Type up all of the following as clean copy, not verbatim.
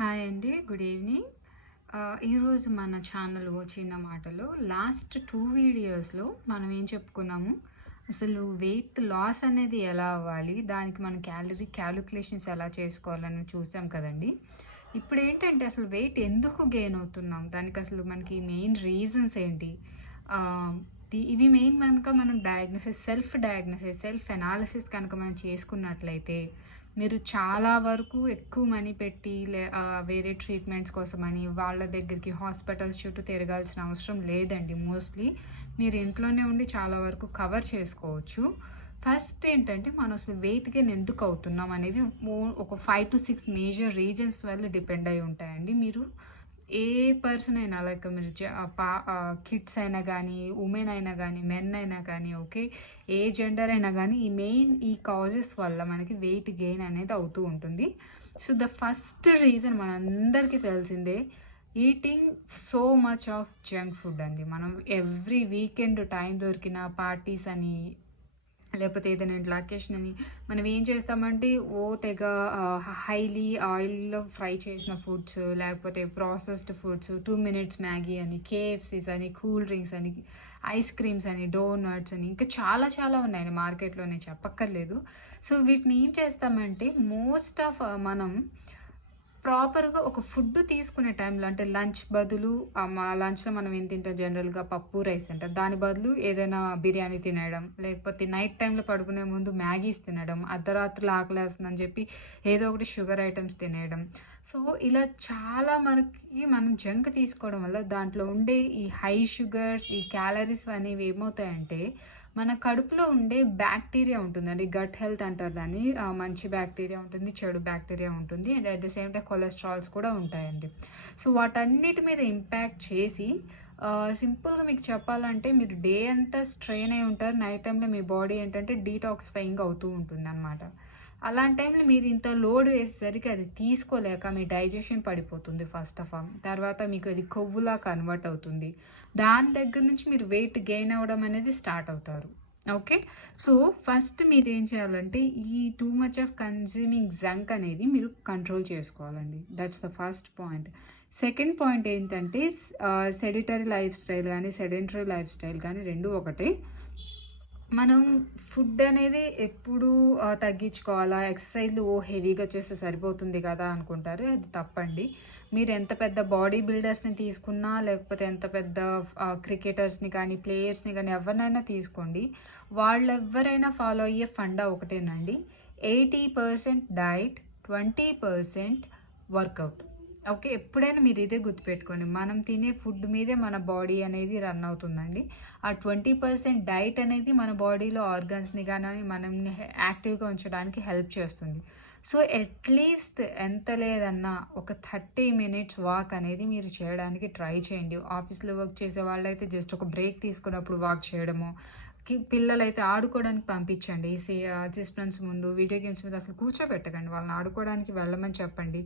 Hi అండి. Good evening. ఈరోజు మన ఛానల్ చిన్న మాటలో లాస్ట్ 2 వీడియోస్‌లో మనం ఏం చెప్పుకున్నాము, అసలు వెయిట్ లాస్ అనేది ఎలా అవ్వాలి, దానికి మనం క్యాలిక్యులేషన్స్ ఎలా చేసుకోవాలని చూసాం కదండీ. ఇప్పుడేంటంటే అసలు వెయిట్ ఎందుకు గెయిన్ అవుతున్నాం, దానికి అసలు మనకి మెయిన్ రీజన్స్ ఏంటి? ఆహ్, ఇవి మెయిన్ కనుక మనం సెల్ఫ్ అనాలిసిస్ కనుక మనం చేసుకున్నట్లయితే మీరు చాలా వరకు ఎక్కువ మనీ పెట్టి వేరే ట్రీట్మెంట్స్ కోసమని వాళ్ళ దగ్గరికి హాస్పిటల్స్ చుట్టూ తిరగాల్సిన అవసరం లేదండి. మోస్ట్లీ మీరు ఇంట్లోనే ఉండి చాలా వరకు కవర్ చేసుకోవచ్చు. ఫస్ట్ ఏంటంటే మనం అసలు వెయిట్ గెయిన్ ఎందుకు అవుతున్నాం అనేవి ఒక 5-6 మేజర్ రీజన్స్ వల్ల డిపెండ్ అయి ఉంటాయండి. మీరు ఏ పర్సన్ అయినా లైక్ మీరు కిడ్స్ అయినా కానీ, ఉమెన్ అయినా కానీ, మెన్ అయినా కానీ, ఓకే, ఏ జెండర్ అయినా కానీ ఈ కాజెస్ వల్ల మనకి వెయిట్ గెయిన్ అనేది అవుతూ ఉంటుంది. సో ద ఫస్ట్ రీజన్ మనందరికీ తెలిసిందే, eating so much of junk food అండి. మనం ఎవ్రీ వీకెండ్ టైం దొరికిన పార్టీస్ అని, లేకపోతే ఏదైనా ఇట్లా అకేషన్ అని మనం ఏం చేస్తామంటే తెగ హైలీ ఆయిల్‌లో ఫ్రై చేసిన ఫుడ్స్, లేకపోతే ప్రాసెస్డ్ ఫుడ్స్, 2 మినిట్స్ మ్యాగీ అని, కేఎఫ్‌సీస్ అని, కూల్ డ్రింక్స్ అని, ఐస్ క్రీమ్స్ అని, డోనట్స్ అని, ఇంకా చాలా చాలా ఉన్నాయండి మార్కెట్‌లో, నేను చెప్పక్కర్లేదు. సో వీటిని ఏం చేస్తామంటే మోస్ట్ ఆఫ్ మనం ప్రాపర్‌గా ఒక ఫుడ్ తీసుకునే టైంలో, అంటే లంచ్ బదులు మా లంచ్‌లో మనం ఏం తింటాం, జనరల్‌గా పప్పు, రైస్ తింటాం. దాని బదులు ఏదైనా బిర్యానీ తినేయడం, లేకపోతే నైట్ టైంలో పడుకునే ముందు మ్యాగీస్ తినడం, అర్ధరాత్రులు ఆకలేస్తుందని చెప్పి ఏదో ఒకటి షుగర్ ఐటెమ్స్ తినేయడం. సో ఇలా చాలా మనం జంక్ తీసుకోవడం వల్ల దాంట్లో ఉండే ఈ హై షుగర్స్, ఈ క్యాలరీస్ అనేవి ఏమవుతాయంటే మన కడుపులో ఉండే బ్యాక్టీరియా ఉంటుందండి. గట్ హెల్త్ అంటారు దాన్ని. మంచి బ్యాక్టీరియా ఉంటుంది, చెడు బ్యాక్టీరియా ఉంటుంది, and at the same time cholesterols కూడా ఉంటాయండి. సో వాటన్నిటి మీద ఇంపాక్ట్ చేసి సింపుల్గా మీకు చెప్పాలంటే మీరు డే అంతా స్ట్రెయిన్ అయి ఉంటారు. నైట్ టైంలో మీ బాడీ ఏంటంటే డీటాక్సిఫైయింగ్ అవుతూ ఉంటుందన్నమాట. అలాంటి టైంలో మీరు ఇంత లోడ్ వేసేసరికి అది తీసుకోలేక మీ డైజెషన్ పడిపోతుంది ఫస్ట్ ఆఫ్ ఆల్. తర్వాత మీకు అది కొవ్వులా కన్వర్ట్ అవుతుంది. దాని దగ్గర నుంచి మీరు వెయిట్ గెయిన్ అవ్వడం అనేది స్టార్ట్ అవుతారు. ఓకే. సో ఫస్ట్ మీరు ఏం చేయాలంటే ఈ too much of consuming junk అనేది మీరు కంట్రోల్ చేసుకోవాలండి. That's the first point. Second point ఏంటంటే సెడిటరీ లైఫ్ స్టైల్ కానీ రెండు ఒకటే. మనం ఫుడ్ అనేది ఎప్పుడు తగ్గించుకోవాలా, ఎక్సర్సైజ్‌లు హెవీగా చేస్తే సరిపోతుంది కదా అనుకుంటారు. అది తప్పండి. మీరు ఎంత పెద్ద బాడీ బిల్డర్స్‌ని తీసుకున్నా, లేకపోతే ఎంత పెద్ద క్రికెటర్స్‌ని కానీ, ప్లేయర్స్‌ని కానీ ఎవరినైనా తీసుకోండి. వాళ్ళెవ్వరైనా ఫాలో అయ్యే ఫండా ఒకటేనండి. 80% డైట్, 20% వర్కౌట్. ఓకే. ఎప్పుడైనా మీరు ఇదే గుర్తుపెట్టుకోండి. మనం తినే ఫుడ్ మీదే మన బాడీ అనేది రన్ అవుతుందండి. ఆ 20% డైట్ అనేది మన బాడీలో ఆర్గాన్స్‌ని గాని మనల్ని యాక్టివ్‌గా ఉంచడానికి హెల్ప్ చేస్తుంది. సో అట్‌లీస్ట్ ఎంత లేదన్నా ఒక 30 మినిట్స్ వాక్ అనేది మీరు చేయడానికి ట్రై చేయండి. ఆఫీస్‌లో వర్క్ చేసే వాళ్ళైతే జస్ట్ ఒక బ్రేక్ తీసుకున్నప్పుడు వాక్ చేయడము, పిల్లలైతే ఆడుకోవడానికి పంపించండి. సిస్టమ్స్ ముందు, వీడియో గేమ్స్ మీద అసలు కూర్చోబెట్టకండి. వాళ్ళని ఆడుకోవడానికి వెళ్ళమని చెప్పండి.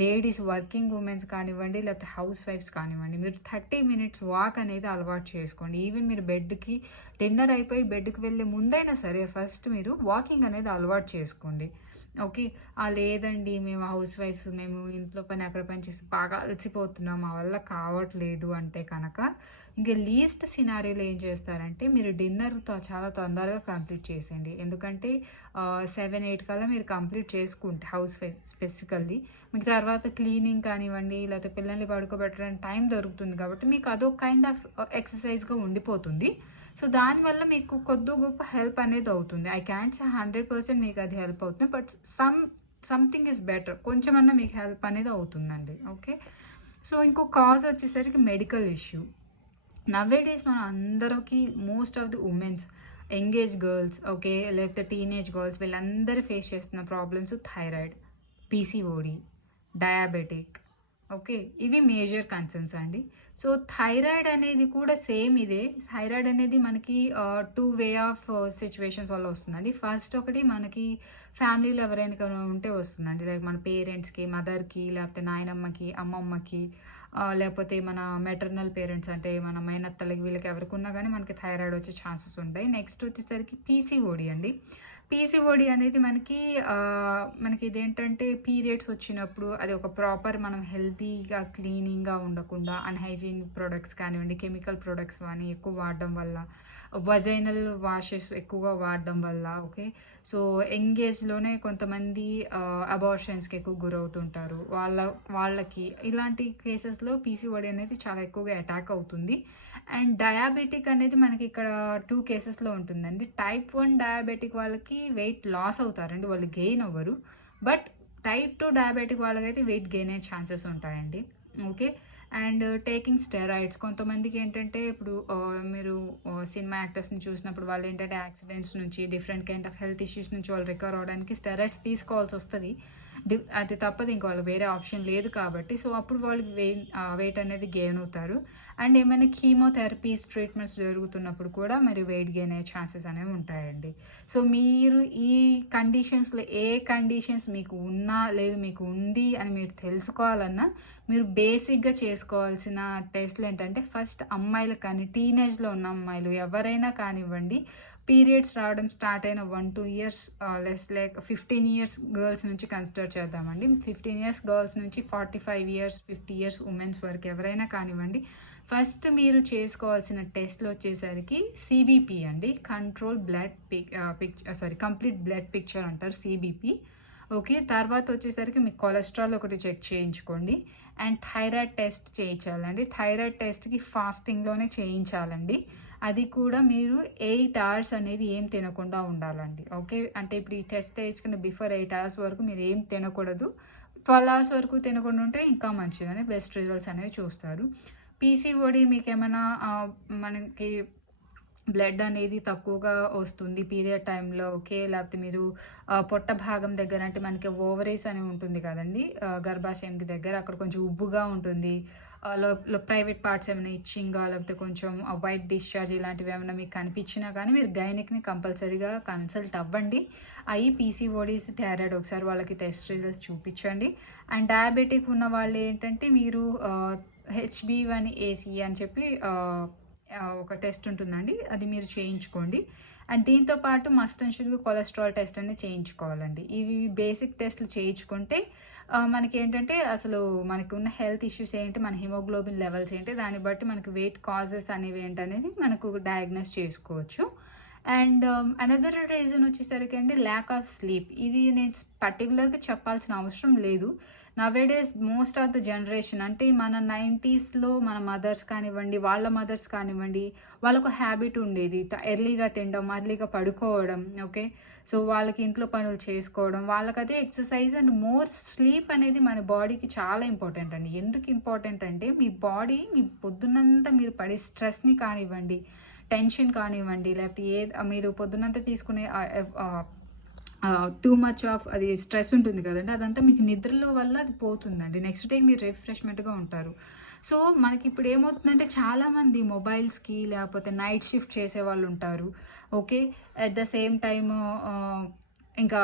లేడీస్, వర్కింగ్ ఉమెన్స్ కానివ్వండి, లేకపోతే హౌస్ వైఫ్స్ కానివ్వండి, మీరు 30 మినిట్స్ వాక్ అనేది అలవాటు చేసుకోండి. ఈవెన్ మీరు డిన్నర్ అయిపోయి బెడ్‌కి వెళ్ళే ముందైనా సరే ఫస్ట్ మీరు వాకింగ్ అనేది అలవాటు చేసుకోండి. ఓకే. లేదండి మేము హౌస్ వైఫ్స్, మేము ఇంట్లో పని అక్కడ పని చేసి బాగా అలసిపోతున్నాం, మా వల్ల కావట్లేదు అంటే కనుక ఇంక లీస్ట్ సినారియోలో ఏం చేస్తారంటే మీరు డిన్నర్‌తో చాలా తొందరగా కంప్లీట్ చేసేయండి. ఎందుకంటే 7, 8 కల్లా మీరు కంప్లీట్ చేసుకుంటే హౌస్ వైఫ్ స్పెసిఫికల్లీ మీకు తర్వాత క్లీనింగ్ కానివ్వండి, లేకపోతే పిల్లల్ని పడుకోబెట్టడానికి టైం దొరుకుతుంది కాబట్టి మీకు అదొక కైండ్ ఆఫ్ ఎక్సర్సైజ్‌గా ఉండిపోతుంది. సో దానివల్ల మీకు కొద్దో గొప్ప హెల్ప్ అనేది అవుతుంది. ఐ కాంట్ సే 100% మీకు అది హెల్ప్ అవుతుంది. But something is better. కొంచెమన్నా మీకు హెల్ప్ అనేది అవుతుందండి. ఓకే. సో ఇంకో కాజ్ వచ్చేసరికి మెడికల్ ఇష్యూ. నౌఏడేస్ మన అందరికి most of the women's, young age girls, okay, లేకపోతే టీనేజ్ గర్ల్స్, వీళ్ళందరూ ఫేస్ చేస్తున్న problems thyroid, PCOD, diabetic. Okay. ఇవి మేజర్ కన్సర్న్స్ అండి. సో థైరాయిడ్ అనేది కూడా సేమ్ ఇదే. థైరాయిడ్ అనేది మనకి 2 వే ఆఫ్ సిట్యుయేషన్స్ వల్ల వస్తుందండి. ఫస్ట్ ఒకటి మనకి ఫ్యామిలీలో ఎవరైనా ఉంటే వస్తుందండి. లైక్ మన పేరెంట్స్‌కి, మదర్‌కి, లేకపోతే నాయనమ్మకి, అమ్మమ్మకి, లేకపోతే మన మెటర్నల్ పేరెంట్స్ అంటే మన మేనత్తలకి, వీళ్ళకి ఎవరికున్నా గానీ మనకి థైరాయిడ్ వచ్చే ఛాన్సెస్ ఉంటాయి. నెక్స్ట్ వచ్చేసరికి పీసీఓడి అండి. పీసీఓడి అనేది మనకి ఇదేంటంటే పీరియడ్స్ వచ్చినప్పుడు అది ఒక ప్రాపర్ మనం హెల్తీగా, క్లీనింగ్‌గా ఉండకుండా అన్‌హైజీనిక్ ప్రొడక్ట్స్ కానివ్వండి, కెమికల్ ప్రొడక్ట్స్ కానీ ఎక్కువ వాడడం వల్ల, వజైనల్ వాషెస్ ఎక్కువగా వాడడం వల్ల ఓకే. సో, యంగ్ ఏజ్‌లోనే కొంతమంది అబార్షన్స్‌కి ఎక్కువ గురవుతుంటారు. వాళ్ళకి ఇలాంటి కేసెస్‌లో పీసీఓడి అనేది చాలా ఎక్కువగా అటాక్ అవుతుంది. అండ్ డయాబెటిక్ అనేది మనకి ఇక్కడ 2 కేసెస్‌లో ఉంటుందండి. టైప్ 1 డయాబెటిక్ వాళ్ళకి వెయిట్ లాస్ అవుతారండి. వాళ్ళు గెయిన్ అవ్వరు. బట్ టైప్ 2 డయాబెటిక్ వాళ్ళకైతే వెయిట్ గెయిన్ అయ్యే ఛాన్సెస్ ఉంటాయండి. ఓకే. అండ్ టేకింగ్ స్టెరాయిడ్స్ కొంతమందికి ఏంటంటే ఇప్పుడు మీరు సినిమా యాక్టర్స్‌ని చూసినప్పుడు వాళ్ళేంటంటే యాక్సిడెంట్స్ నుంచి, different kind of health issues నుంచి వాళ్ళు రికవర్ అవ్వడానికి స్టెరాయిడ్స్ తీసుకోవాల్సొస్తది. అది తప్పదు, ఇంక వాళ్ళకి వేరే ఆప్షన్ లేదు కాబట్టి. సో, అప్పుడు వాళ్ళు వెయిట్ అనేది గెయిన్ అవుతారు. అండ్ ఏమైనా కీమోథెరపీస్, ట్రీట్మెంట్స్ జరుగుతున్నప్పుడు కూడా మరి వెయిట్ గెయిన్ అయ్యే ఛాన్సెస్ అనేవి ఉంటాయండి. సో, మీరు ఈ కండిషన్స్‌లో ఏ కండిషన్స్ మీకు ఉన్నా, లేదు మీకు ఉంది అని మీరు తెలుసుకోవాలన్నా, మీరు బేసిక్‌గా చేసుకోవాల్సిన టెస్ట్‌లేంటంటే, ఫస్ట్ అమ్మాయిలకు కానీ, టీనేజ్‌లో ఉన్న అమ్మాయిలు ఎవరైనా కానివ్వండి, పీరియడ్స్ రావడం స్టార్ట్ అయిన 1, 2 ఇయర్స్ లైక్ 15 ఇయర్స్ గర్ల్స్ నుంచి కన్సిడర్ చేద్దామండి. 15 ఇయర్స్ గర్ల్స్ నుంచి 45 ఇయర్స్, 50 ఇయర్స్ ఉమెన్స్ వరకు ఎవరైనా కానివ్వండి, ఫస్ట్ మీరు చేసుకోవాల్సిన టెస్ట్‌లు వచ్చేసరికి సీబీపీ అండి. కంప్లీట్ బ్లడ్ పిక్చర్ అంటారు సీబీపీ. ఓకే. తర్వాత వచ్చేసరికి మీ కొలెస్ట్రాల్ ఒకటి చెక్ చేయించుకోండి. అండ్ థైరాయిడ్ టెస్ట్ చేయించాలండి. థైరాయిడ్ టెస్ట్‌కి ఫాస్టింగ్‌లోనే చేయించాలండి. అది కూడా మీరు 8 అవర్స్ అనేది ఏం తినకుండా ఉండాలండి. ఓకే. అంటే ఇప్పుడు ఈ టెస్ట్ చేయించుకున్న బిఫోర్ 8 అవర్స్ వరకు మీరు ఏం తినకూడదు. 12 అవర్స్ వరకు తినకుండా ఉంటే ఇంకా మంచిదని బెస్ట్ రిజల్ట్స్ అనేవి చూస్తారు. పీసీఓడి మీకేమైనా మనకి బ్లడ్ అనేది తక్కువగా వస్తుంది పీరియడ్ టైంలో ఓకే. లేకపోతే మీరు పొట్ట భాగం దగ్గర అంటే మనకి ఓవరీస్ అని ఉంటుంది కదండీ! గర్భాశయంకి దగ్గర అక్కడ కొంచెం ఉబ్బుగా ఉంటుంది. ప్రైవేట్ పార్ట్స్ ఏమైనా ఇచ్చింగా లేకపోతే కొంచెం వైట్ డిశ్చార్జ్ ఇలాంటివి ఏమైనా మీకు కనిపించినా కానీ మీరు గైనిక్‌ని కంపల్సరీగా కన్సల్ట్ అవ్వండి. పీసీఓడీస్, థైరాయిడ్ ఒకసారి వాళ్ళకి టెస్ట్ రిజల్ట్స్ చూపించండి. అండ్ డయాబెటిక్ ఉన్న వాళ్ళు ఏంటంటే మీరు హెచ్‌బీ1ఏసీ అని చెప్పి ఒక టెస్ట్ ఉంటుందండి. అది మీరు చేయించుకోండి. అండ్ దీంతో పాటు మస్ట్ అండ్ షుడ్‌గా కొలెస్ట్రాల్ టెస్ట్ అనేది చేయించుకోవాలండి. ఇవి బేసిక్ టెస్ట్‌లు చేయించుకుంటే మనకేంటంటే అసలు మనకున్న హెల్త్ ఇష్యూస్ ఏంటి, మన హిమోగ్లోబిన్ లెవెల్స్ ఏంటి, దాన్ని బట్టి మనకు వెయిట్ కాజెస్ అనేవి ఏంటనేది మనకు డయాగ్నోస్ చేసుకోవచ్చు. అండ్ అనదర్ రీజన్ వచ్చేసరికి అండి ల్యాక్ ఆఫ్ స్లీప్. ఇది నేను పర్టిక్యులర్‌గా చెప్పాల్సిన అవసరం లేదు. Nowadays most of the generation అంటే మన 90స్‌లో మన మదర్స్ కానివ్వండి, వాళ్ళ మదర్స్ కానివ్వండి, వాళ్ళొక హ్యాబిట్ ఉండేది. ఎర్లీగా తినడం, ఎర్లీగా పడుకోవడం ఓకే. సో, వాళ్ళకి ఇంట్లో పనులు చేసుకోవడం, వాళ్ళకదే ఎక్సర్సైజ్ అండ్ మోర్ స్లీప్ అనేది మన బాడీకి చాలా ఇంపార్టెంట్ అండి. ఎందుకు ఇంపార్టెంట్ అంటే మీ పొద్దున్నంతా మీరు పడే స్ట్రెస్‌ని కానివ్వండి, టెన్షన్ కానివ్వండి, లేకపోతే మీరు పొద్దున్నంతా తీసుకునే టూ మచ్ ఆఫ్ అది స్ట్రెస్ ఉంటుంది కదండీ! అదంతా మీకు నిద్రలో వల్ల అది పోతుందండి. నెక్స్ట్ డే మీరు రిఫ్రెష్‌మెంట్‌గా ఉంటారు. సో, మనకిప్పుడు ఏమవుతుందంటే చాలామంది మొబైల్స్‌కి లేకపోతే నైట్ షిఫ్ట్ చేసేవాళ్ళుంటారు. Okay. At the same time ఇంకా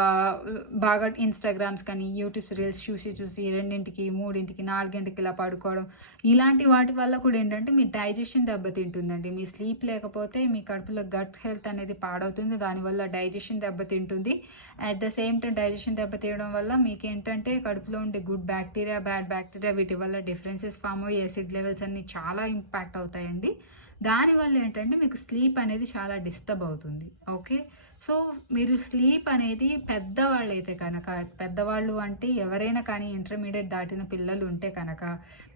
బాగా ఇన్‌స్టాగ్రామ్స్ కానీ, యూట్యూబ్స్ రీల్స్ చూసి, 2కి, 3కి, 4కి ఇలా పడుకోవడం. ఇలాంటి వాటి వల్ల కూడా ఏంటంటే మీ డైజెషన్ దెబ్బతింటుందండి. మీ స్లీప్ లేకపోతే మీ కడుపులో గట్ హెల్త్ అనేది పాడవుతుంది. దానివల్ల డైజెషన్ దెబ్బతింటుంది. At the same time digestion దెబ్బతీయడం వల్ల మీకేంటంటే కడుపులో ఉండే గుడ్ బ్యాక్టీరియా, బ్యాడ్ బ్యాక్టీరియా వీటి వల్ల డిఫరెన్సెస్ ఫార్మ్ అయ్యి యాసిడ్ లెవెల్స్ అన్నీ చాలా ఇంపాక్ట్ అవుతాయండి. దానివల్ల ఏంటంటే మీకు స్లీప్ అనేది చాలా డిస్టర్బ్ అవుతుంది. ఓకే. సో, మీరు స్లీప్ అనేది పెద్దవాళ్ళు అంటే ఎవరైనా కానీ ఇంటర్మీడియేట్ దాటిన పిల్లలు ఉంటే కనుక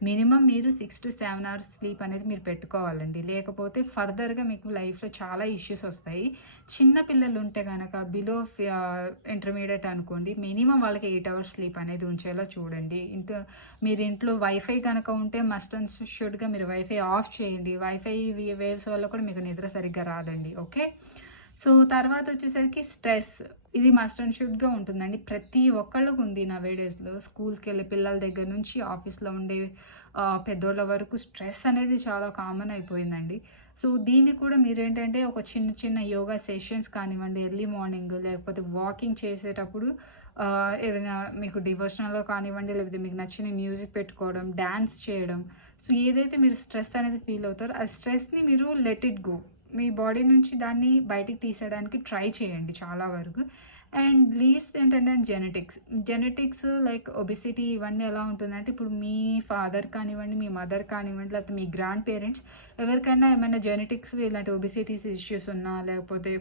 మినిమమ్ మీరు 6-7 అవర్స్ స్లీప్ అనేది మీరు పెట్టుకోవాలండి. లేకపోతే ఫర్దర్‌గా మీకు లైఫ్‌లో చాలా ఇష్యూస్ వస్తాయి. చిన్న పిల్లలు ఉంటే గనక ఇంటర్మీడియేట్ అనుకోండి. మినిమమ్ వాళ్ళకి 8 అవర్స్ స్లీప్ అనేది ఉంచేలా చూడండి. మీరు ఇంట్లో వైఫై గనక ఉంటే మస్ట్ అండ్ షుడ్‌గా మీరు వైఫై ఆఫ్ చేయండి. వైఫై వేవ్స్ వల్ల కూడా మీకు నిద్ర సరిగ్గా రాదండి. ఓకే. సో, తర్వాత వచ్చేసరికి స్ట్రెస్. ఇది మస్ట్ అండ్ షుడ్‌గా ఉంటుందండి. ప్రతి ఒక్కళ్ళకి ఉంది నవేడేస్‌లో. స్కూల్స్‌కెళ్ళే పిల్లల దగ్గర నుంచి ఆఫీస్‌లో ఉండే పెద్దోళ్ళ వరకు స్ట్రెస్ అనేది చాలా కామన్ అయిపోయిందండి. సో, దీన్ని కూడా మీరేంటంటే ఒక చిన్న చిన్న యోగా సెషన్స్ కానివ్వండి, ఎర్లీ మార్నింగ్ లేకపోతే వాకింగ్ చేసేటప్పుడు ఏదైనా మీకు డివోషనల్‌గా కానివ్వండి, లేకపోతే మీకు నచ్చిన మ్యూజిక్ పెట్టుకోవడం, డాన్స్ చేయడం. సో, ఏదైతే మీరు స్ట్రెస్ అనేది ఫీల్ అవుతారో ఆ స్ట్రెస్‌ని మీరు let it go. Me body నుంచి దాన్ని బయటికి తీసేయడానికి ట్రై చేయండి చాలా వరకు. అండ్ లీస్ట్ ఏంటంటే జెనెటిక్స్ లైక్ ఒబెసిటీ ఇవన్నీ ఎలా ఉంటుందంటే, ఇప్పుడు మీ ఫాదర్ కానివ్వండి, మీ మదర్ కానివ్వండి, లేకపోతే మీ గ్రాండ్ పేరెంట్స్ ఎవరికైనా ఏమైనా జెనెటిక్స్‌లో ఇలాంటి ఒబెసిటీస్ ఇష్యూస్ ఉన్నా, లేకపోతే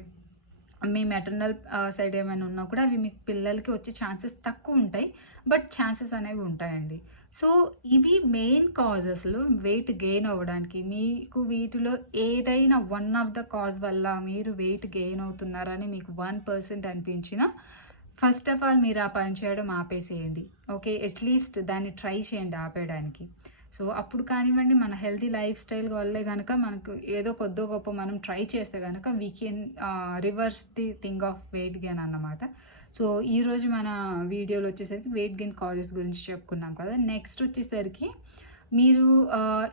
మీ మెటర్నల్ సైడ్ ఏమైనా ఉన్నా కూడా అవి మీకు పిల్లలకి వచ్చే ఛాన్సెస్ తక్కువ ఉంటాయి. బట్ ఛాన్సెస్ అనేవి ఉంటాయండి. సో, ఇవి మెయిన్ కాజెస్‌లు వెయిట్ గెయిన్ అవ్వడానికి. మీకు వీటిలో ఏదైనా వన్ ఆఫ్ ద కాజ్ వల్ల మీరు వెయిట్ గెయిన్ అవుతున్నారని మీకు 1% అనిపించినా, ఫస్ట్ ఆఫ్ ఆల్ మీరు ఆ పని చేయడం ఆపేసేయండి. ఓకే. అట్‌లీస్ట్ దాన్ని ట్రై చేయండి ఆపేయడానికి. సో, అప్పుడు కానివ్వండి మన హెల్తీ లైఫ్ స్టైల్ వల్లే గనక మనకు ఏదో కొద్దో గొప్పో మనం ట్రై చేస్తే గనక we can reverse the thing of weight gain అన్నమాట. సో, ఈరోజు మన వీడియోలో వచ్చేసరికి వెయిట్ గెయిన్ కాజెస్ గురించి చెప్పుకున్నాం కదా! నెక్స్ట్ వచ్చేసరికి మీరు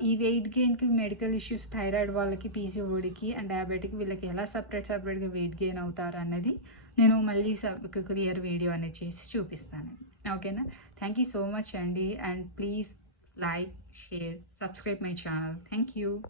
ఈ వెయిట్ గెయిన్‌కి మెడికల్ ఇష్యూస్ థైరాయిడ్ వాళ్ళకి, పీసీఓడీకి అండ్ డయాబెటిక్ వీళ్ళకి ఎలా సెపరేట్‌గా వెయిట్ గెయిన్ అవుతారన్నది నేను మళ్ళీ క్లియర్ వీడియో అనేది చేసి చూపిస్తాను. ఓకేనా? థ్యాంక్ యూ సో మచ్ అండి. And please like, share, subscribe my channel. Thank you.